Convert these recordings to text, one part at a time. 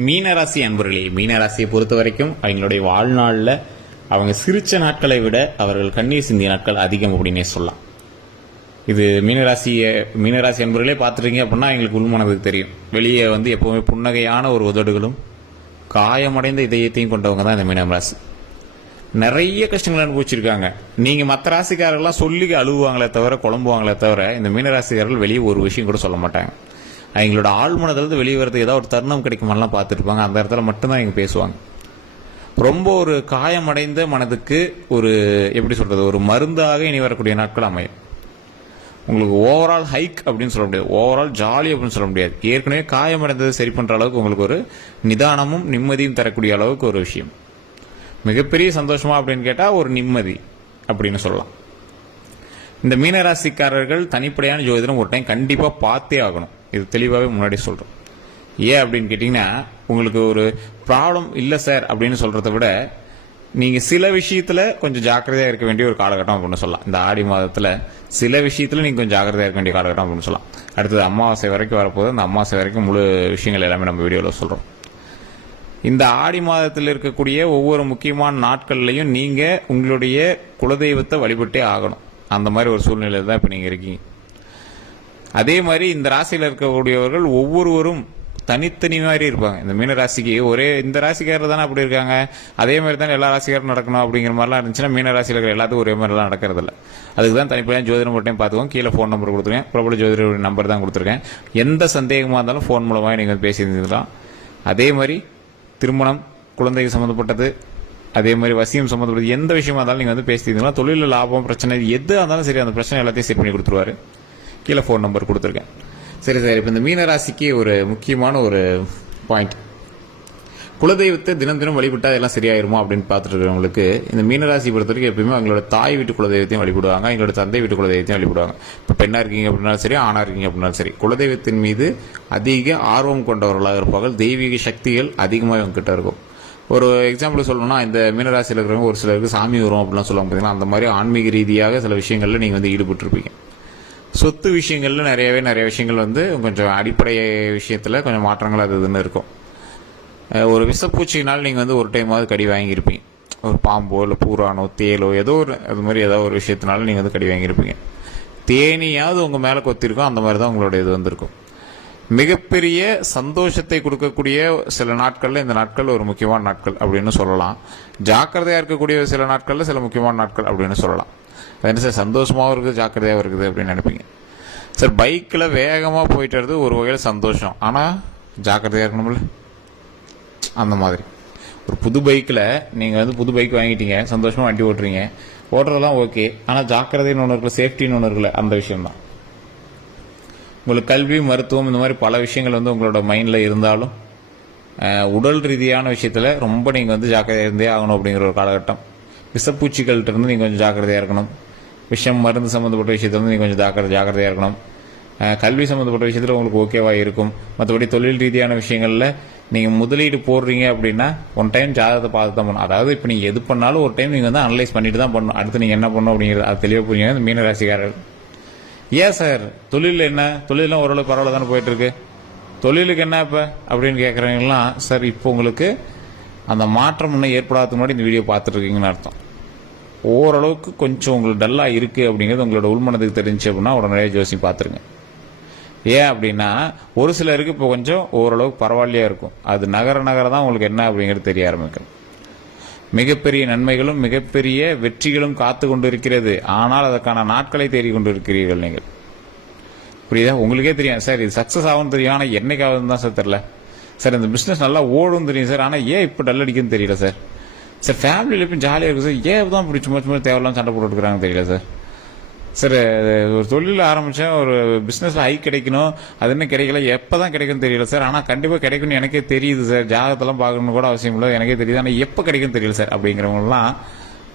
மீனராசி அன்பர்களே, மீனராசியை பொறுத்த வரைக்கும் அவங்களுடைய வாழ்நாளில் அவங்க சிரித்த நாட்களை விட அவர்கள் கண்ணீர் சிந்திய நாட்கள் அதிகம் அப்படின்னே சொல்லலாம். இது மீனராசி அன்பர்களே பார்த்துட்டீங்க அப்படின்னா எங்களுக்கு உள்மனதுக்கு தெரியும். வெளியே எப்போவுமே புன்னகையான ஒரு உதடுகளும் காயமடைந்த இதயத்தையும் கொண்டவங்க தான் இந்த மீனராசி. நிறைய கஷ்டங்களை அனுபவிச்சிருக்காங்க. நீங்கள் மற்ற ராசிக்காரர்கள்லாம் சொல்லி அழுவாங்களே தவிர குழம்புவாங்களே தவிர இந்த மீனராசிக்காரர்கள் வெளியே ஒரு விஷயம் கூட சொல்ல மாட்டாங்க. அவங்களோட ஆழ்மனதிலிருந்து வெளியே வரது ஏதாவது ஒரு தருணம் கிடைக்குமாலாம் பார்த்துருப்பாங்க. அந்த இடத்துல மட்டும்தான் இவங்க பேசுவாங்க. ரொம்ப ஒரு காயமடைந்த மனதுக்கு ஒரு எப்படி சொல்கிறது, ஒரு மருந்தாக இனி வரக்கூடிய நாட்கள் அமையும். உங்களுக்கு ஓவரால் ஹைக் அப்படின்னு சொல்ல முடியாது, ஓவரால் ஜாலி அப்படின்னு சொல்ல முடியாது. ஏற்கனவே காயமடைந்ததை சரி பண்ணுற அளவுக்கு உங்களுக்கு ஒரு நிதானமும் நிம்மதியும் தரக்கூடிய அளவுக்கு ஒரு விஷயம். மிகப்பெரிய சந்தோஷமா அப்படின்னு கேட்டால் ஒரு நிம்மதி அப்படின்னு சொல்லலாம். இந்த மீனராசிக்காரர்கள் தனிப்படையான ஜோதிடம் ஒரு டைம் கண்டிப்பாக பார்த்தே ஆகணும். இது தெளிவாகவே முன்னாடி சொல்கிறோம். ஏன் அப்படின்னு கேட்டிங்கன்னா, உங்களுக்கு ஒரு ப்ராப்ளம் இல்லை சார் அப்படின்னு சொல்கிறத விட நீங்கள் சில விஷயத்தில் கொஞ்சம் ஜாக்கிரதையாக இருக்க வேண்டிய ஒரு காலகட்டம் அப்படின்னு சொல்லலாம். இந்த ஆடி மாதத்தில் சில விஷயத்தில் நீங்கள் கொஞ்சம் ஜாக்கிரதையாக இருக்க வேண்டிய காலகட்டம் அப்படின்னு சொல்லலாம். அடுத்தது அமாவாசை வரைக்கும் வரப்போது, அந்த அமாவாசை வரைக்கும் முழு விஷயங்கள் எல்லாமே நம்ம வீடியோவில் சொல்கிறோம். இந்த ஆடி மாதத்தில் இருக்கக்கூடிய ஒவ்வொரு முக்கியமான நாட்கள்லையும் நீங்கள் உங்களுடைய குலதெய்வத்தை வழிபட்டே ஆகணும். அந்த மாதிரி ஒரு சூழ்நிலையில் தான் இப்போ நீங்கள் இருக்கீங்க. அதே மாதிரி இந்த ராசியில் இருக்கக்கூடியவர்கள் ஒவ்வொருவரும் தனித்தனி மாதிரி இருப்பாங்க. இந்த மீன ராசிக்கு ஒரே இந்த ராசிக்காரர் தானே அப்படி இருக்காங்க, அதே மாதிரி தானே எல்லா ராசிக்காரும் நடக்கணும் அப்படிங்கிற மாதிரிலாம் இருந்துச்சுன்னா மீன ராசியில் இருக்கிற எல்லாத்துக்கும் ஒரே மாதிரிலாம் நடக்கிறதில்ல. அதுக்கு தான் தனிப்படையாக ஜோதிடம் ஒரு டைம் பார்த்துக்கோங்க. கீழே ஃபோன் நம்பர் கொடுத்துருக்கேன், பிரபல ஜோதிடர் நம்பர் தான் கொடுத்துருக்கேன். எந்த சந்தேகமாக இருந்தாலும் ஃபோன் மூலமாக நீங்கள் பேசியிருந்தீங்களா. அதே மாதிரி திருமணம், குழந்தைக்கு சம்மந்தப்பட்டது, அதே மாதிரி வசியம் சம்மந்தப்பட்டது எந்த விஷயமா இருந்தாலும் நீங்கள் பேசியிருந்தீங்களா. தொழிலில் லாபம் பிரச்சனை எது இருந்தாலும் சரி, அந்த பிரச்சனை எல்லாத்தையும் செட் பண்ணி கொடுத்துருவாரு. கீழே ஃபோன் நம்பர் கொடுத்துருக்கேன். சரி சார், இப்போ இந்த மீனராசிக்கு ஒரு முக்கியமான ஒரு பாயிண்ட், குலதெய்வத்தை தினம் தினம் வழிபட்டால் எல்லாம் சரியாயிருமா அப்படின்னு பார்த்துட்டு இருக்கிறவங்களுக்கு இந்த மீனராசி பொறுத்த வரைக்கும் எப்பயுமே அவங்களோட தாய் வீட்டு குலதெய்வத்தையும் வழிபடுவாங்க, எங்களோட தந்தை வீட்டு குலதெய்வத்தையும் வழிபடுவாங்க. இப்போ பெண்ணாக இருக்கீங்க அப்படின்னாலும் சரி, ஆணாக இருக்கீங்க அப்படின்னாலும் சரி, குலதெய்வத்தின் மீது அதிக ஆர்வம் கொண்டவர்களாக இருப்பார்கள். தெய்வீக சக்திகள் அதிகமாக இவங்க கிட்ட இருக்கும். ஒரு எக்ஸாம்பிள் சொல்லணும்னா, இந்த மீனராசியில் இருக்கிறவங்க ஒரு சிலருக்கு சாமி வரும் அப்படிலாம் சொல்லுவாங்க பார்த்தீங்கன்னா, அந்த மாதிரி ஆன்மீக ரீதியாக சில விஷயங்களில் நீங்கள் ஈடுபட்டிருப்பீங்க. சொத்து விஷயங்களில் நிறைய விஷயங்கள் கொஞ்சம் அடிப்படை விஷயத்தில் கொஞ்சம் மாற்றங்கள் அது இதுன்னு இருக்கும். ஒரு விஷப்பூச்சினால் நீங்கள் ஒரு டைமாவது கடி வாங்கியிருப்பீங்க. ஒரு பாம்போ இல்லை பூரானோ தேலோ ஏதோ ஒரு அது மாதிரி ஏதோ ஒரு விஷயத்தினால நீங்கள் கடி வாங்கியிருப்பீங்க. தேனியாவது உங்கள் மேலே கொத்திருக்கும். அந்த மாதிரி தான் உங்களோட இது வந்திருக்கும். மிகப்பெரிய சந்தோஷத்தை கொடுக்கக்கூடிய சில நாட்களில் இந்த நாட்கள் ஒரு முக்கியமான நாட்கள் அப்படின்னு சொல்லலாம். ஜாக்கிரதையாக இருக்கக்கூடிய சில நாட்களில் சில முக்கியமான நாட்கள் அப்படின்னு சொல்லலாம். அது என்ன சார், சந்தோஷமாகவும் இருக்குது ஜாக்கிரதையாகவும் இருக்குது அப்படின்னு நினைப்பீங்க. சார், பைக்கில் வேகமாக போயிட்டு வருது ஒரு வகையில் சந்தோஷம், ஆனால் ஜாக்கிரதையாக இருக்கணும்ல. அந்த மாதிரி ஒரு புது பைக்கில் நீங்கள் புது பைக் வாங்கிட்டீங்க, சந்தோஷமாக வண்டி ஓட்டுறீங்க, ஓட்டுறதெல்லாம் ஓகே, ஆனால் ஜாக்கிரதைன்னு ஒன்று இருக்குல்ல, சேஃப்டின்னு ஒன்று இருக்குல்ல, அந்த விஷயம்தான். உங்களுக்கு கல்வி, மருத்துவம் இந்த மாதிரி பல விஷயங்கள் உங்களோட மைண்டில் இருந்தாலும் உடல் ரீதியான விஷயத்தில் ரொம்ப நீங்கள் ஜாக்கிரதையாக இருந்தே ஆகணும் அப்படிங்கிற ஒரு காலகட்டம். விஷப்பூச்சிகள்கிட்ட இருந்து நீங்கள் கொஞ்சம் ஜாக்கிரதையாக இருக்கணும். விஷம் மருந்து சம்மந்தப்பட்ட விஷயத்தில் நீங்கள் கொஞ்சம் ஜாக்கிரதையாக இருக்கணும். கல்வி சம்மந்தப்பட்ட விஷயத்தில் உங்களுக்கு ஓகேவா இருக்கும். மற்றபடி தொழில் ரீதியான விஷயங்களில் நீங்கள் முதலீடு போடுறீங்க அப்படின்னா ஒன் டைம் ஜாதகத்தை பார்த்து தான் பண்ணணும். அதாவது இப்போ நீங்கள் எது பண்ணாலும் ஒரு டைம் நீங்கள் அனலைஸ் பண்ணிட்டு தான் பண்ணணும். அடுத்து நீங்கள் என்ன பண்ணணும் அப்படிங்கிறது அது தெளிவாக புரியுங்க இந்த மீனராசிக்காரர்கள். ஏன் சார் தொழிலில் என்ன, தொழிலெலாம் ஓரளவு பரவாயில்ல தானே போயிட்டுருக்கு, தொழிலுக்கு என்ன இப்போ அப்படின்னு கேட்குறவங்கலாம், சார் இப்போ உங்களுக்கு அந்த மாற்றம் இன்னும் ஏற்படாத முன்னாடி இந்த வீடியோ பார்த்துட்ருக்கீங்கன்னு அர்த்தம். ஓரளவுக்கு கொஞ்சம் உங்களுக்கு டல்லாக இருக்குது அப்படிங்கிறது உங்களோட உள்மனதுக்கு தெரிஞ்சு அப்படின்னா உடனே ஜோசியம் பார்த்துருங்க. ஏன் அப்படின்னா ஒரு சிலருக்கு இப்போ கொஞ்சம் ஓரளவுக்கு பரவாயில்லையா இருக்கும். அது நகர தான் உங்களுக்கு என்ன அப்படிங்கிறது தெரிய ஆரம்பிக்கும். மிகப்பெரிய நன்மைகளும் மிகப்பெரிய வெற்றிகளும் காத்து கொண்டு இருக்கிறது. ஆனால் அதற்கான நாட்களை தேடி கொண்டு இருக்கிறீர்கள் நீங்கள். புரியுதா? உங்களுக்கே தெரியும் சார், இது சக்ஸஸ் ஆகும்னு தெரியும், ஆனால் என்னைக்காவது தான் சார் தெரியல சார். இந்த பிஸ்னஸ் நல்லா ஓடும் தெரியும் சார், ஆனால் ஏன் இப்போ டல் அடிக்குன்னு தெரியல சார். சார், ஃபேமிலியில் இப்போ ஜாலியாக இருக்குது சார், ஏன் தான் இப்படி சும்மா தேவையில்லாம் சண்டை போட்டுருக்குறாங்கன்னு தெரியல சார். சார், ஒரு தொழில் ஆரம்பித்தேன், ஒரு பிஸ்னஸில் ஹை கிடைக்கணும், அது இன்னும் கிடைக்கல, எப்போ தான் கிடைக்குன்னு தெரியல சார். ஆனால் கண்டிப்பாக கிடைக்கும்னு எனக்கே தெரியுது சார். ஜாதகத்தெல்லாம் பார்க்கணுன்னு கூட அவசியம் இல்லை, எனக்கே தெரியுது, ஆனால் எப்போ கிடைக்குன்னு தெரியல சார் அப்படிங்கிறவங்கலாம்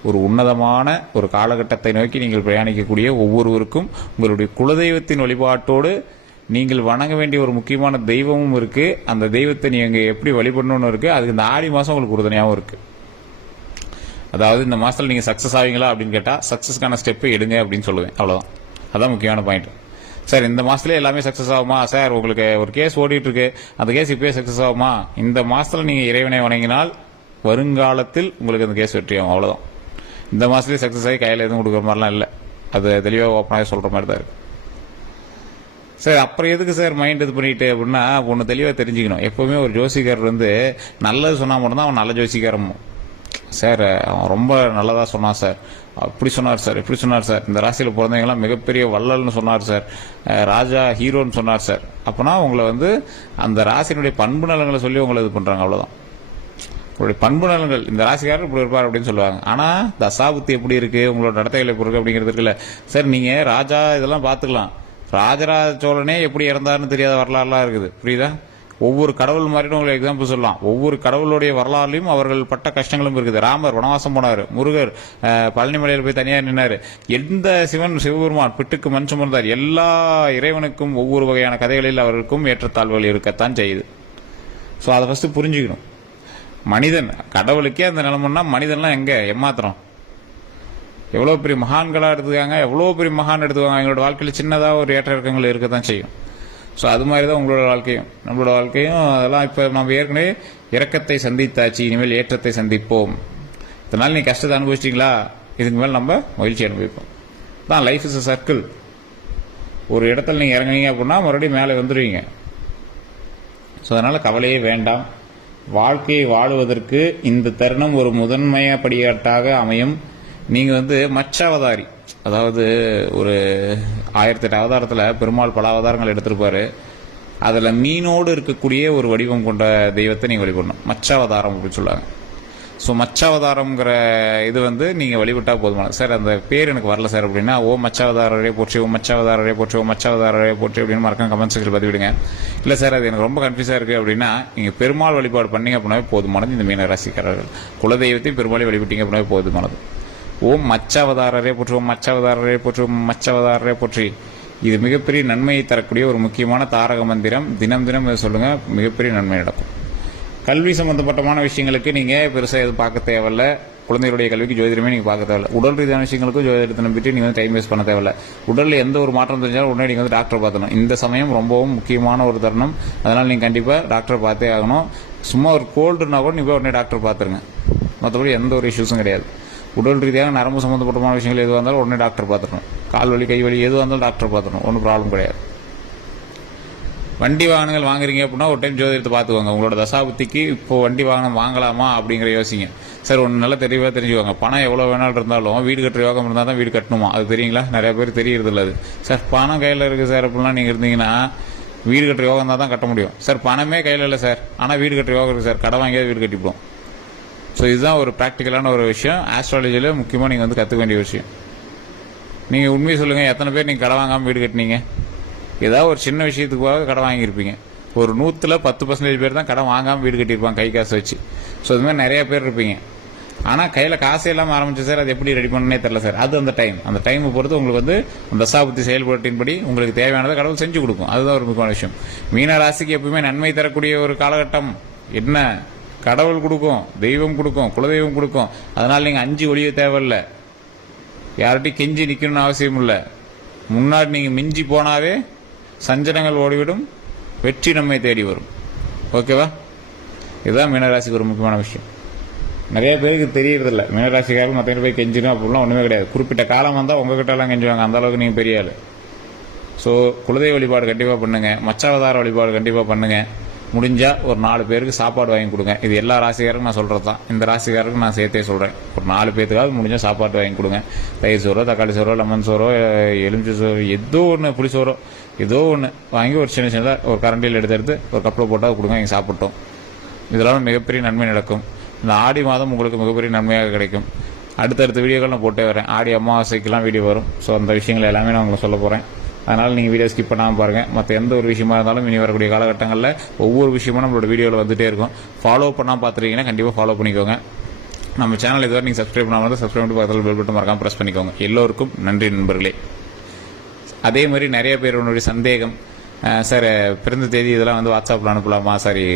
ஒரு உன்னதமான ஒரு காலகட்டத்தை நோக்கி நீங்கள் பிரயாணிக்கக்கூடிய ஒவ்வொருவருக்கும் உங்களுடைய குலதெய்வத்தின் வழிபாட்டோடு நீங்கள் வணங்க வேண்டிய ஒரு முக்கியமான தெய்வமும் இருக்குது. அந்த தெய்வத்தை நீங்கள் எப்படி வழிபடணும்னு இருக்குது. அதுக்கு இந்த ஆடி மாதம் உங்களுக்கு உறுதுணையாகவும் இருக்குது. அதாவது இந்த மாதத்தில் நீங்கள் சக்ஸஸ் ஆவீங்களா அப்படின்னு கேட்டால் சக்ஸஸ்க்கான ஸ்டெப்பை எடுங்க அப்படின்னு சொல்லுவேன். அவ்வளோதான், அதான் முக்கியமான பாயிண்ட். சார் இந்த மாசத்துலயே எல்லாமே சக்சஸ் ஆகுமா சார், உங்களுக்கு ஒரு கேஸ் ஓடிட்டு இருக்கு, அந்த கேஸ் இப்பயே சக்சஸ் ஆகுமா, இந்த மாசத்துல நீங்க இறைவனை வணங்கினால் வருங்காலத்தில் உங்களுக்கு அந்த கேஸ் வெற்றி ஆகும், அவ்வளவுதான். இந்த மாசத்துலயே சக்சஸ் ஆகி கையில எதுவும் கொடுக்குற மாதிரிலாம் இல்லை, அது தெளிவாக ஓப்பனாக சொல்ற மாதிரி தான் இருக்கு. சார் அப்புறம் எதுக்கு சார் மைண்ட் இது பண்ணிட்டு அப்படின்னா, ஒன்று தெளிவாக தெரிஞ்சுக்கணும். எப்பவுமே ஒரு ஜோசிக்காரர் வந்து நல்லது சொன்னா மட்டும்தான் அவன் நல்ல ஜோசிக்காரமும். சார் அவன் ரொம்ப நல்லதா சொன்னான் சார், அப்படி சொன்னார் சார், இப்படி சொன்னார் சார், இந்த ராசியில் பிறந்தவங்கலாம் மிகப்பெரிய வள்ளல்னு சொன்னார் சார், ராஜா ஹீரோன்னு சொன்னார் சார். அப்பனா உங்களை வந்து அந்த ராசியினுடைய பண்பு நலங்களை சொல்லி உங்களை இது பண்றாங்க, அவ்வளவுதான். உங்களுடைய பண்பு நலங்கள், இந்த ராசிக்காரர் இப்படி இருப்பார் அப்படின்னு சொல்லுவாங்க. ஆனா தசாபுத்தி எப்படி இருக்கு, உங்களோட நடத்தைகள் எப்படி இருக்கு அப்படிங்கிறது இருக்குல்ல சார். நீங்க ராஜா இதெல்லாம் பாத்துக்கலாம், ராஜராஜ சோழனே எப்படி இறந்தாருன்னு தெரியாத வரலாறுலாம் இருக்குது, புரியுதா? ஒவ்வொரு கடவுள் மாதிரி உங்களுக்கு எக்ஸாம்பிள் சொல்லலாம். ஒவ்வொரு கடவுளுடைய வரலாறுலையும் அவர்கள் பட்ட கஷ்டங்களும் இருக்குது. ராமர் வனவாசம் போனாரு, முருகர் பழனிமலையில் போய் தனியார் நின்னாரு, எந்த சிவபெருமான் பிட்டுக்கு மண் சுமந்தார். எல்லா இறைவனுக்கும் ஒவ்வொரு வகையான கதைகளில் அவர்களுக்கும் ஏற்றத்தாழ்வுகள் இருக்கத்தான் செய்யுது. ஸோ அதை ஃபர்ஸ்ட் புரிஞ்சுக்கணும். மனிதன் கடவுளுக்கே அந்த நிலைமைன்னா மனிதன்லாம் எங்க ஏமாத்திரம். எவ்வளவு பெரிய மகான்களா எடுத்துக்காங்க, எவ்வளவு பெரிய மகான் எடுத்துக்காங்க, எங்களோட வாழ்க்கையில சின்னதா ஒரு ஏற்ற இறக்கங்கள் இருக்கத்தான் செய்யும். ஸோ அது மாதிரி தான் உங்களோட வாழ்க்கையும் நம்மளோட வாழ்க்கையும். அதெல்லாம் இப்போ நம்ம ஏற்கனவே இறக்கத்தை சந்தித்தாச்சு, இனிமேல் ஏற்றத்தை சந்திப்போம். இதனால நீ கஷ்டத்தை அனுபவிச்சிட்டீங்களா, இதுக்கு மேலே நம்ம மகிழ்ச்சி அனுபவிப்போம். தான் லைஃப் இஸ் அ சர்க்கிள். ஒரு இடத்துல நீங்கள் இறங்குனீங்க அப்படின்னா மறுபடியும் மேலே வந்துடுவீங்க. ஸோ அதனால கவலையே வேண்டாம். வாழ்க்கையை வாழுவதற்கு இந்த தருணம் ஒரு முதன்மைய படியாட்டாக அமையும். நீங்க வந்து மச்சாவதாரி, அதாவது ஒரு 1008 அவதாரத்துல பெருமாள் பல அவதாரங்கள் எடுத்திருப்பாரு. அதுல மீனோடு இருக்கக்கூடிய ஒரு வடிவம் கொண்ட தெய்வத்தை நீங்க வழிபடணும், மச்சாவதாரம் அப்படின்னு சொல்லுவாங்க. ஸோ மச்சாவதாரம்ங்கிற இது வந்து நீங்க வழிபட்டா போதுமான. சார் அந்த பேர் எனக்கு வரல சார் அப்படின்னா, ஓ மச்சாவதாரரே போற்றி, ஓ மச்சாவதாரரே போற்றி, ஓ மச்சாவதாரரே போற்றி அப்படின்னு மறக்காம கமெண்ட் செக்ஷன் பதிவிடுங்க. இல்ல சார் அது எனக்கு ரொம்ப கன்ஃபியூஸா இருக்கு அப்படின்னா, நீங்க பெருமாள் வழிபாடு பண்ணீங்க அப்படின்னாவே போதுமானது. இந்த மீன ராசிக்காரர்கள் குலதெய்வத்தையும் பெருமாளை வழிபட்டீங்க அப்படின்னாவே போதுமானது. ஓம் மச்சாவதாரரே போற்றி, ஓம் மச்சாவதாரரே போற்றி, ஓம் மச்சாவதாரரே போற்றி. இது மிகப்பெரிய நன்மையை தரக்கூடிய ஒரு முக்கியமான தாரக மந்திரம். தினம் தினம் இதை சொல்லுங்க, மிகப்பெரிய நன்மை நடக்கும். கல்வி சம்பந்தப்பட்டமான விஷயங்களுக்கு நீங்க பெருசா எதுவும் பார்க்க தேவையில்ல. குழந்தைகளுடைய கல்விக்கு ஜோதிடமே நீங்க பார்க்க தேவையில்ல. உடல் ரீதியான விஷயங்களுக்கும் ஜோதிடத்தை நம்பிட்டு நீங்க வந்து டைம் வேஸ்ட் பண்ண தேவையில்ல. உடல்ல எந்த ஒரு மாற்றம் தெரிஞ்சாலும் உடனே நீங்க வந்து டாக்டர் பார்த்தணும். இந்த சமயம் ரொம்பவும் முக்கியமான ஒரு தருணம். அதனால நீங்க கண்டிப்பா டாக்டர் பார்த்தே ஆகணும். சும்மா ஒரு கோல்டுனா கூட நீங்க உடனே டாக்டர் பார்த்துருங்க. மற்றபடி எந்த ஒரு இஷ்யூஸும் கிடையாது. உடல் ரீதியாக நரம்பு சம்பந்தப்பட்டமான விஷயங்கள் எதுவாக இருந்தாலும் உடனே டாக்டர் பார்த்துக்கணும். கால் வலி கை வலி எதுவாக இருந்தாலும் டாக்டர் பார்த்துக்கணும், ஒன்றும் ப்ராப்ளம் கிடையாது. வண்டி வாகனங்கள் வாங்குறீங்க அப்படின்னா ஒரு டைம் ஜோதிடத்தை பார்த்துக்கோங்க. உங்களோட தசாபுத்திக்கு இப்போ வண்டி வாகனம் வாங்கலாமா அப்படிங்கிற யோசிங்க. சார் ஒன்று நல்லா தெளிவாக தெரிஞ்சுக்கோங்க. பணம் எவ்வளோ வேணாலும் இருந்தாலும் வீடு கட்டுற யோகம் இருந்தால் தான் வீடு கட்டணுமா, அது தெரியுங்களா? நிறைய பேர் தெரியறது இல்லை. அது சார் பணம் கையில் இருக்குது சார் அப்படிலாம் நீங்கள் இருந்தீங்கன்னா வீடு கட்டுற யோகம் தான் கட்ட முடியும். சார் பணமே கையில் இல்லை சார், ஆனால் வீடு கட்டுற யோகம் இருக்குது சார், கடை வாங்கியாவது வீடு கட்டிப்போம். ஸோ இதுதான் ஒரு ப்ராக்டிக்கலான ஒரு விஷயம். ஆஸ்ட்ராலஜியில் முக்கியமாக நீங்கள் வந்து கற்றுக்க வேண்டிய விஷயம். நீங்கள் உண்மையை சொல்லுங்கள், எத்தனை பேர் நீங்கள் கடை வாங்காமல் வீடு கட்டினீங்க? ஏதாவது ஒரு சின்ன விஷயத்துக்காக கடை வாங்கியிருப்பீங்க. ஒரு 100% பேர் தான் கடை வாங்காமல் வீடு கட்டியிருப்பாங்க கை காசு வச்சு. ஸோ இது மாதிரி நிறைய பேர் இருப்பீங்க. ஆனால் கையில் காசு இல்லாமல் ஆரம்பிச்சு சார் அது எப்படி ரெடி பண்ணனே தெரியல சார். அது அந்த டைமை பொறுத்து உங்களுக்கு வந்து அந்த தசாபுத்தி செயல்பாட்டின்படி உங்களுக்கு தேவையானதை கடவுள் செஞ்சு கொடுக்கும். அதுதான் ஒரு முக்கியமான விஷயம். மீன ராசிக்கு எப்பவுமே நன்மை தரக்கூடிய ஒரு காலகட்டம் என்ன, கடவுள் கொடுக்கும், தெய்வம் கொடுக்கும், குலதெய்வம் கொடுக்கும். அதனால நீங்க அஞ்சு ஒளிய தேவையில்லை, யார்கிட்டையும் கெஞ்சி நிக்கணும்னு அவசியம் இல்லை. முன்னாடி நீங்க மிஞ்சி போனாவே சஞ்சனங்கள் ஓடிவிடும், வெற்றி நம்மை தேடி வரும். ஓகேவா? இதுதான் மீனராசிக்கு ஒரு முக்கியமான விஷயம். நிறைய பேருக்கு தெரியறதில்ல. மீனராசிக்காரர்கள் மற்ற போய் கெஞ்சிடும் அப்படிலாம் ஒண்ணுமே கிடையாது. குறிப்பிட்ட காலம் வந்தா உங்ககிட்ட எல்லாம் கெஞ்சுவாங்க, அந்த அளவுக்கு நீங்க பெரிய ஆளு. ஸோ குலதெய்வ வழிபாடு கண்டிப்பா பண்ணுங்க, மச்சாவதார வழிபாடு கண்டிப்பா பண்ணுங்க. முடிஞ்சா ஒரு 4 பேருக்கு சாப்பாடு வாங்கி கொடுங்க. இது எல்லா ராசிக்காருக்கும் நான் சொல்றது தான். இந்த ராசிக்காரருக்கு நான் சேர்த்தே சொல்றேன். ஒரு 4 பேருக்காவது முடிஞ்சா சாப்பாடு வாங்கி கொடுங்க. தயிர் சோறோ, தக்காளி சோறோ, லெமன் சோறோ, எலுமிச்சை சோறோ, ஏதோ ஒன்று, புளி சோறோ ஏதோ ஒன்று வாங்கி ஒரு சின்னதாக ஒரு கரண்டியில் எடுத்து ஒரு கப்பில் போட்டால் கொடுங்க, நீங்கள் சாப்பிட்டோம். இதெல்லாம் மிகப்பெரிய நன்மை நடக்கும். இந்த ஆடி மாதம் உங்களுக்கு மிகப்பெரிய நன்மையாக கிடைக்கும். அடுத்தடுத்த வீடியோக்கள் நான் போட்டே வரேன். ஆடி அமாவாசைக்கெல்லாம் வீடியோ வரும். ஸோ அந்த விஷயங்கள் எல்லாமே நான் உங்களுக்கு சொல்ல போகிறேன். அதனால் நீங்கள் வீடியோ ஸ்கிப் பண்ணாமல் பாருங்கள். மற்ற எந்த ஒரு விஷயமா இருந்தாலும் இனி வரக்கூடிய காலகட்டங்களில் ஒவ்வொரு விஷயமும் நம்மளோட வீடியோவில் வந்துட்டே இருக்கும். ஃபாலோ பண்ணாமல் பார்த்துருக்கீங்கன்னா கண்டிப்பாக ஃபாலோ பண்ணிக்கோங்க. நம்ம சேனல் இதுவரை நீங்கள் சப்ஸ்கிரைப் பண்ணாமல் சப்ஸ்கிரைப் பண்ணி பக்கத்தில் பெல் பட்டன் மறக்காம ப்ரெஸ் பண்ணிக்கோங்க. எல்லோருக்கும் நன்றி நண்பர்களே. அதே மாதிரி நிறைய பேருடைய சந்தேகம், சார் பிறந்த தேதி இதெல்லாம் வந்து வாட்ஸ்அப்பில் அனுப்பலாமா, சரி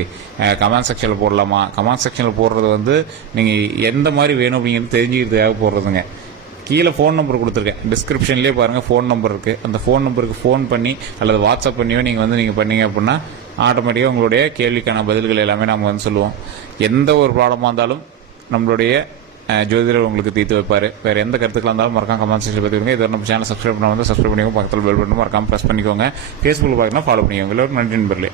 கமெண்ட் செக்ஷனில் போடலாமா? கமெண்ட் செக்ஷனில் போடுறது வந்து நீங்கள் எந்த மாதிரி வேணும் அப்படிங்கிறது தெரிஞ்சுக்கிறதுக்காக போடுறதுங்க. கீழே ஃபோன் நம்பர் கொடுத்துருக்கேன், டிஸ்கிரிப்ஷன்லேயே பாருங்கள் ஃபோன் நம்பர் இருக்குது. அந்த ஃபோன் நம்பருக்கு ஃபோன் பண்ணி அல்லது வாட்ஸ்அப் பண்ணியோ நீங்கள் பண்ணீங்க அப்படின்னா ஆட்டோமேட்டிக்காக உங்களுடைய கேள்விக்கான பதில்கள் எல்லாமே நம்ம சொல்லுவோம். எந்த ஒரு ப்ராப்ளமாக இருந்தாலும் நம்மளுடைய ஜோதிடர் உங்களுக்கு தீர்த்து வைப்பார். வேறு எந்த கருத்துக்களாக இருந்தாலும் மறக்காம கமெண்ட் செக்ஷன் பார்த்துக்கோங்க. இதை நம்ம சேனல் சப்ஸ்கிரைப் பண்ண சப்ஸ்கிரைப் பண்ணிக்கோங்க, பக்கத்தில் பெல் பட்டன் மறக்காம ப்ரெஸ் பண்ணிக்கோங்க. ஃபேஸ்புக்கில் பார்த்தீங்கன்னா ஃபாலோ பண்ணிக்கோங்க. எல்லோரும் நன்றி நண்பர்களே.